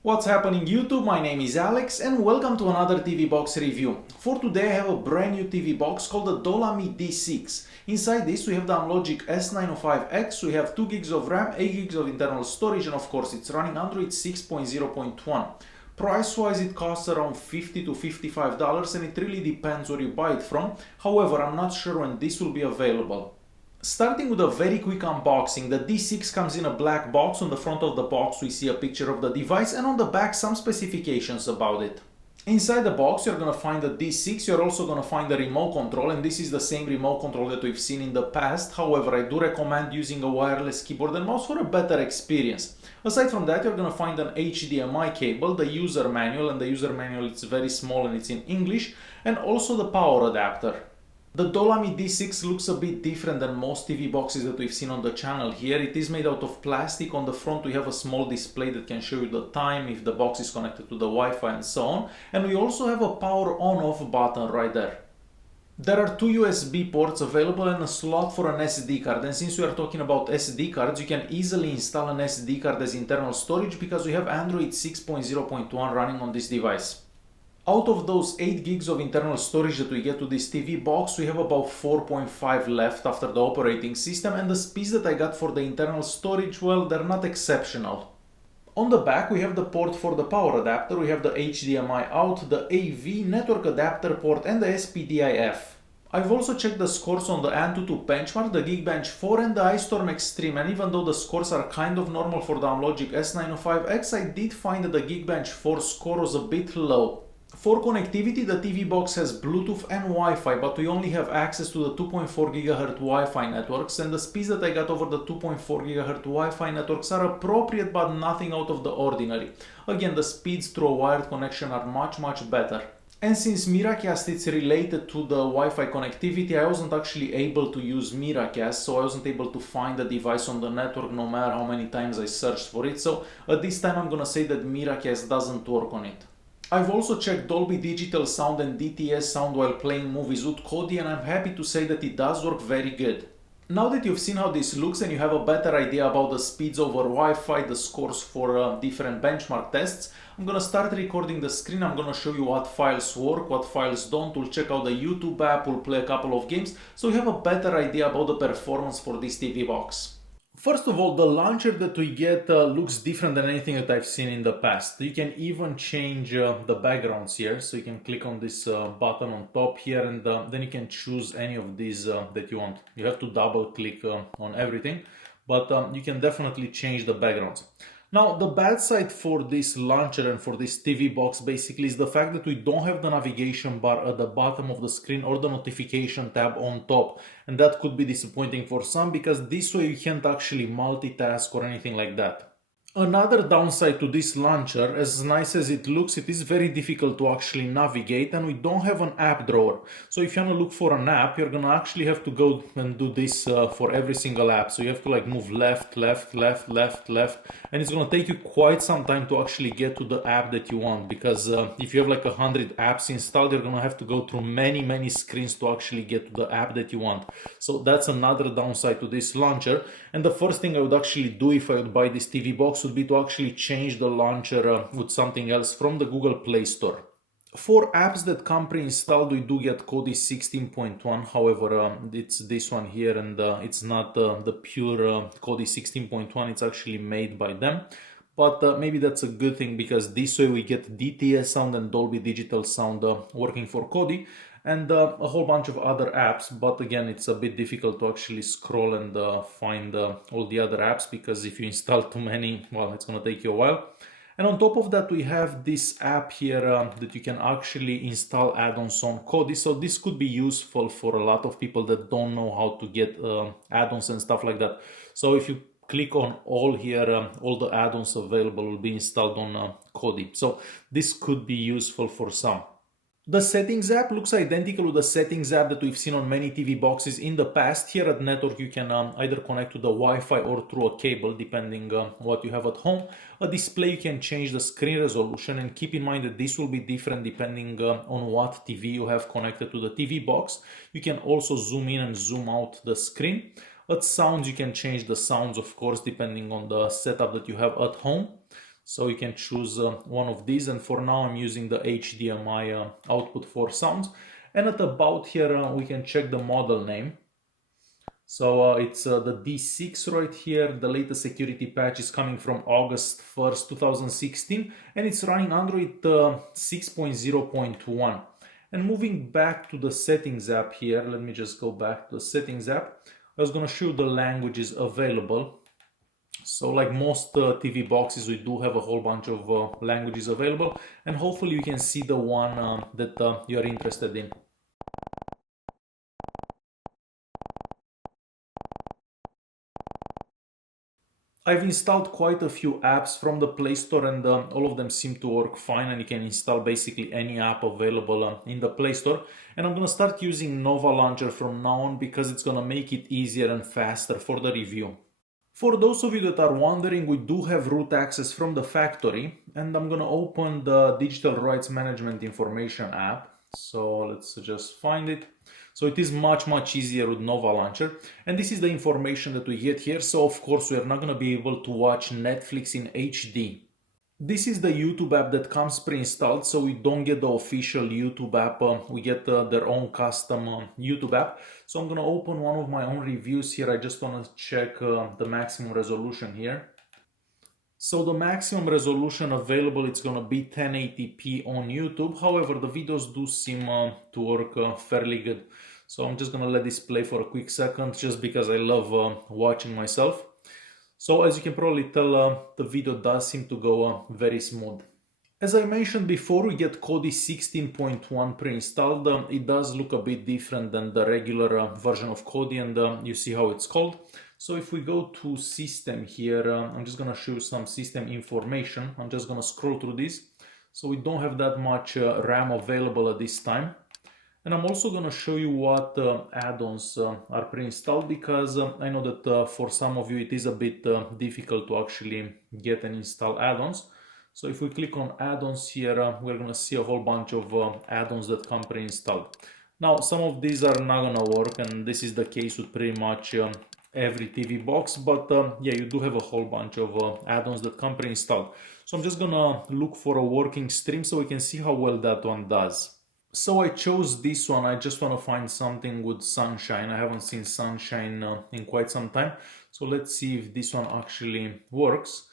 What's happening YouTube? My name is Alex and welcome to another TV box review. For today I have a brand new TV box called the Dolamee D6. Inside this we have the Amlogic S905x, we have 2 gigs of RAM, 8 gigs of internal storage, and of course it's running Android 6.0.1. Price wise it costs around $50 to $55 and it really depends where you buy it from. However, I'm not sure when this will be available. Starting with a very quick unboxing, the D6 comes in a black box. On the front of the box we see a picture of the device and on the back some specifications about it. Inside the box you're going to find the D6, you're also going to find the remote control, and this is the same remote control that we've seen in the past. However, I do recommend using a wireless keyboard and mouse for a better experience. Aside from that, you're going to find an HDMI cable, the user manual, and the user manual is very small and it's in English, and also the power adapter. The Dolamee D6 looks a bit different than most TV boxes that we've seen on the channel here. It is made out of plastic. On the front we have a small display that can show you the time, if the box is connected to the Wi-Fi and so on. And we also have a power on-off button right there. There are 2 USB ports available and a slot for an SD card, and since we are talking about SD cards, you can easily install an SD card as internal storage because we have Android 6.0.1 running on this device. Out of those 8 gigs of internal storage that we get to this TV box, we have about 4.5 left after the operating system, and the speeds that I got for the internal storage, well, they're not exceptional. On the back we have the port for the power adapter, we have the HDMI out, the AV, network adapter port, and the SPDIF. I've also checked the scores on the Antutu Benchmak, the Geekbench 4 and the iStorm Extreme, and even though the scores are kind of normal for the Amlogic S905x, I did find that the Geekbench 4 score was a bit low. For connectivity, the TV box has Bluetooth and Wi-Fi, but we only have access to the 2.4 GHz Wi-Fi networks, and the speeds that I got over the 2.4 GHz Wi-Fi networks are appropriate but nothing out of the ordinary. Again, the speeds through a wired connection are much better. And since Miracast is related to the Wi-Fi connectivity, I wasn't actually able to use Miracast, so I wasn't able to find the device on the network no matter how many times I searched for it, so at this time I'm gonna say that Miracast doesn't work on it. I've also checked Dolby Digital sound and DTS sound while playing movies with Kodi, and I'm happy to say that it does work very good. Now that you've seen how this looks and you have a better idea about the speeds over Wi-Fi, the scores for different benchmark tests, I'm gonna start recording the screen. I'm gonna show you what files work, what files don't. We'll check out the YouTube app, we'll play a couple of games, so you have a better idea about the performance for this TV box. First of all, the launcher that we get looks different than anything that I've seen in the past. You can even change the backgrounds here, so you can click on this button on top here, and then you can choose any of these that you want. You have to double click on everything, but you can definitely change the backgrounds. Now, the bad side for this launcher and for this TV box basically is the fact that we don't have the navigation bar at the bottom of the screen or the notification tab on top. And that could be disappointing for some because this way you can't actually multitask or anything like that. Another downside to this launcher, as nice as it looks, it is very difficult to actually navigate, and we don't have an app drawer. So if you want to look for an app, you're gonna actually have to go and do this for every single app. So you have to like move left, and it's gonna take you quite some time to actually get to the app that you want, because if you have like 100 apps installed, you're gonna have to go through many screens to actually get to the app that you want. So that's another downside to this launcher. And the first thing I would actually do if I would buy this TV box would be to actually change the launcher with something else from the Google Play Store. For apps that come pre-installed, we do get Kodi 16.1, however it's this one here, and it's not the pure Kodi 16.1, it's actually made by them. But maybe that's a good thing, because this way we get DTS sound and Dolby Digital sound working for Kodi, and a whole bunch of other apps. But again, it's a bit difficult to actually scroll and find all the other apps, because if you install too many, well, it's gonna take you a while. And on top of that, we have this app here that you can actually install add-ons on Kodi. So this could be useful for a lot of people that don't know how to get add-ons and stuff like that. So if you click on all here, all the add-ons available will be installed on Kodi. So this could be useful for some. The settings app looks identical to the settings app that we've seen on many TV boxes in the past. Here at network you can either connect to the Wi-Fi or through a cable, depending what you have at home. A display, you can change the screen resolution, and keep in mind that this will be different depending on what TV you have connected to the TV box. You can also zoom in and zoom out the screen. At sounds, you can change the sounds, of course, depending on the setup that you have at home. So you can choose one of these, and for now I'm using the HDMI output for sounds. And at about here we can check the model name. So it's the D6 right here. The latest security patch is coming from August 1st, 2016, and it's running Android 6.0.1. And moving back to the settings app here, let me just go back to the settings app. I was going to show the languages available. So like most TV boxes, we do have a whole bunch of languages available, and hopefully you can see the one that you are interested in. I've installed quite a few apps from the Play Store, and all of them seem to work fine, and you can install basically any app available in the Play Store. And I'm gonna start using Nova Launcher from now on because it's gonna make it easier and faster for the review. For those of you that are wondering, we do have root access from the factory, and I'm gonna open the Digital Rights Management Information app. So let's just find it. So it is much easier with Nova Launcher, and this is the information that we get here. So of course we are not gonna be able to watch Netflix in HD. This is the YouTube app that comes pre-installed, so we don't get the official YouTube app, we get their own custom YouTube app. So I'm gonna open one of my own reviews here. I just wanna check the maximum resolution here. So the maximum resolution available, it's gonna be 1080p on YouTube. However, the videos do seem to work fairly good. So I'm just gonna let this play for a quick second, just because I love watching myself. So as you can probably tell, the video does seem to go very smooth. As I mentioned before, we get Kodi 16.1 pre-installed. It does look a bit different than the regular version of Kodi, and you see how it's called. So if we go to system here, I'm just gonna show you some system information. I'm just gonna scroll through this. So we don't have that much RAM available at this time. And I'm also going to show you what add-ons are pre-installed, because I know that for some of you it is a bit difficult to actually get and install add-ons. So if we click on add-ons here, we're going to see a whole bunch of add-ons that come pre-installed. Now, some of these are not going to work, and this is the case with pretty much every TV box, but yeah, you do have a whole bunch of add-ons that come pre-installed. So I'm just going to look for a working stream so we can see how well that one does. So I chose this one. I just want to find something with sunshine. I haven't seen sunshine in quite some time. So let's see if this one actually works.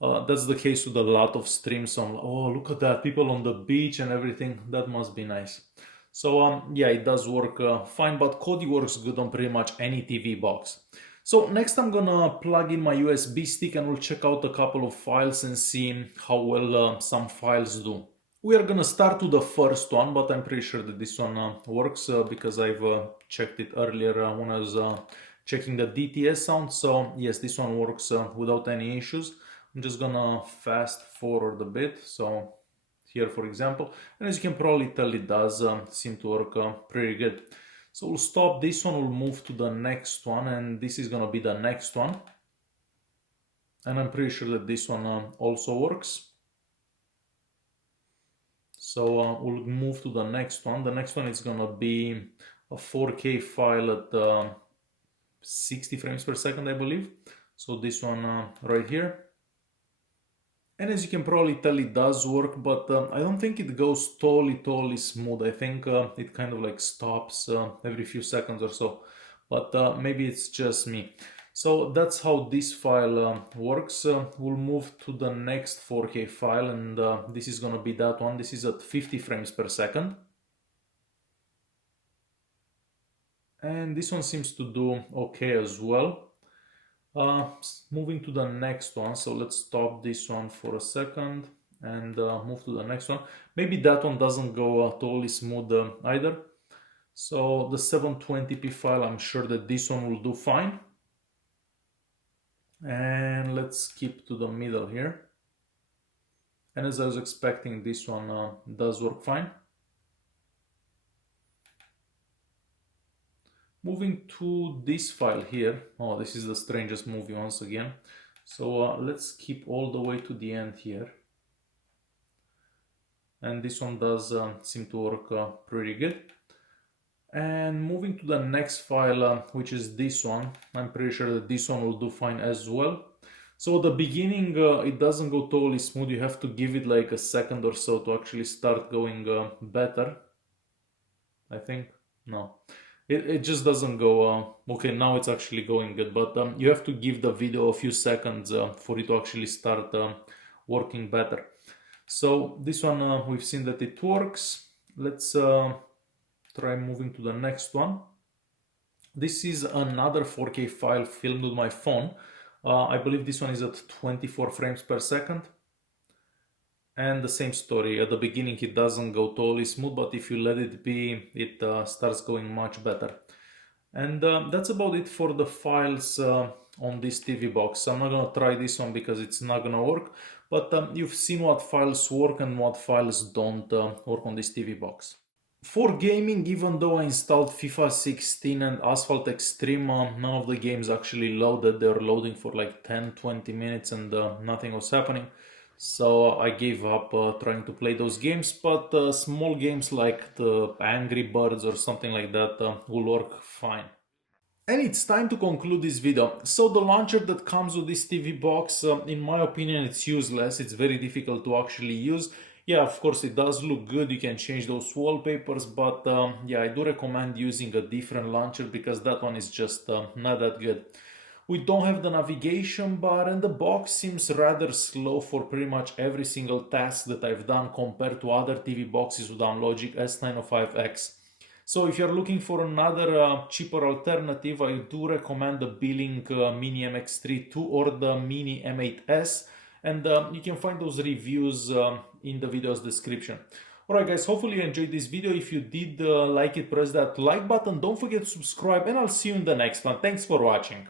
That's the case with a lot of streams. So oh, look at that, people on the beach and everything. That must be nice. So yeah, it does work fine, but Kodi works good on pretty much any TV box. So next I'm gonna plug in my USB stick, and we'll check out a couple of files and see how well some files do. We are gonna start with the first one, but I'm pretty sure that this one works because I've checked it earlier when I was checking the DTS sound. So yes, this one works without any issues. I'm just gonna fast forward a bit. So here, for example, and as you can probably tell, it does seem to work pretty good. So we'll stop this one, we'll move to the next one, and this is gonna be the next one. And I'm pretty sure that this one also works. So we'll move to the next one. The next one is gonna be a 4K file at 60 frames per second, I believe. So this one right here. And as you can probably tell, it does work, but I don't think it goes totally smooth. I think it kind of like stops every few seconds or so, but maybe it's just me. So that's how this file works. We'll move to the next 4K file, and this is gonna be that one. This is at 50 frames per second. And this one seems to do okay as well. Moving to the next one, so let's stop this one for a second and move to the next one. Maybe that one doesn't go totally smooth either. So the 720p file, I'm sure that this one will do fine. And let's skip to the middle here. And as I was expecting, this one does work fine. Moving to this file here. Oh, this is the strangest movie once again. So let's skip all the way to the end here. And this one does seem to work pretty good. And moving to the next file, which is this one, I'm pretty sure that this one will do fine as well. So at the beginning, it doesn't go totally smooth. You have to give it like a second or so to actually start going better. I think. No. It just doesn't go, okay, now it's actually going good, but you have to give the video a few seconds for it to actually start working better. So this one, we've seen that it works. Let's try moving to the next one. This is another 4K file filmed with my phone. I believe this one is at 24 frames per second. And the same story, at the beginning it doesn't go totally smooth, but if you let it be, it starts going much better. And that's about it for the files on this TV box. I'm not gonna try this one because it's not gonna work, but you've seen what files work and what files don't work on this TV box. For gaming, even though I installed FIFA 16 and Asphalt Extreme, none of the games actually loaded. They were loading for like 10-20 minutes and nothing was happening. So I gave up trying to play those games, but small games like the Angry Birds or something like that will work fine. And it's time to conclude this video. So the launcher that comes with this TV box, in my opinion, it's useless. It's very difficult to actually use. Yeah, of course, it does look good. You can change those wallpapers, but yeah, I do recommend using a different launcher because that one is just not that good. We don't have the navigation bar, and the box seems rather slow for pretty much every single task that I've done compared to other TV boxes with Amlogic S905x. So if you're looking for another cheaper alternative, I do recommend the Beelink Mini MXIII II or the Mini M8S, and you can find those reviews in the video's description. Alright guys, hopefully you enjoyed this video. If you did like it, press that like button. Don't forget to subscribe, and I'll see you in the next one. Thanks for watching.